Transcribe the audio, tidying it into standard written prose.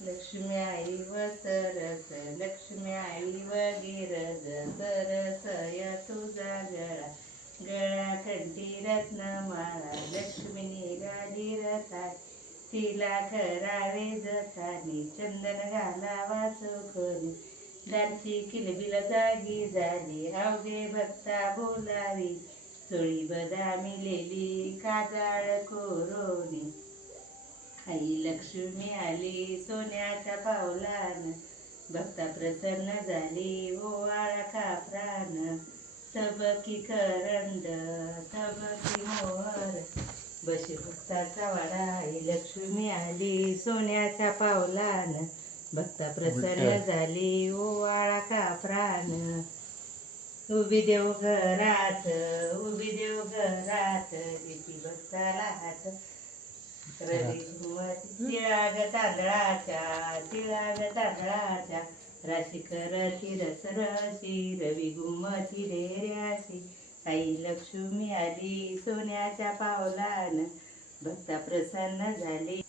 लक्ष्मी आई व सरस, लक्ष्मी आई व गिरज, सरस या तुझा गळा, गळा कंठी रत्नमाळा, लक्ष्मी निघाली रथात, तिला करावे जतानी, चंदन घालावा चोखोनी, दारची किलबिल जागी झाली, अवघे भक्ता बोलावी, चोळी बदामी लेली, काजळ कोरोनी, आई लक्ष्मी आली सोन्याच्या पावलान, भक्ता प्रसन्न झाली ओवाळा खा प्राण, सबकी करंड सबकी मोहर, बशी भक्ताचा वाडा, आई लक्ष्मी आली सोन्याच्या पावलान, भक्ता प्रसन्न झाली ओवाळा खा प्राण, उभी देव घरात, उभी देव घरात, देती भक्ताला हात, तिळाग तांदळाच्या, तिळाग तांदळाच्या, राशी करती रसरशी, रवी घुमती ढेऱ्याशी, आई लक्ष्मी आली सोन्याच्या पावलान, भक्ता प्रसन्न झाली.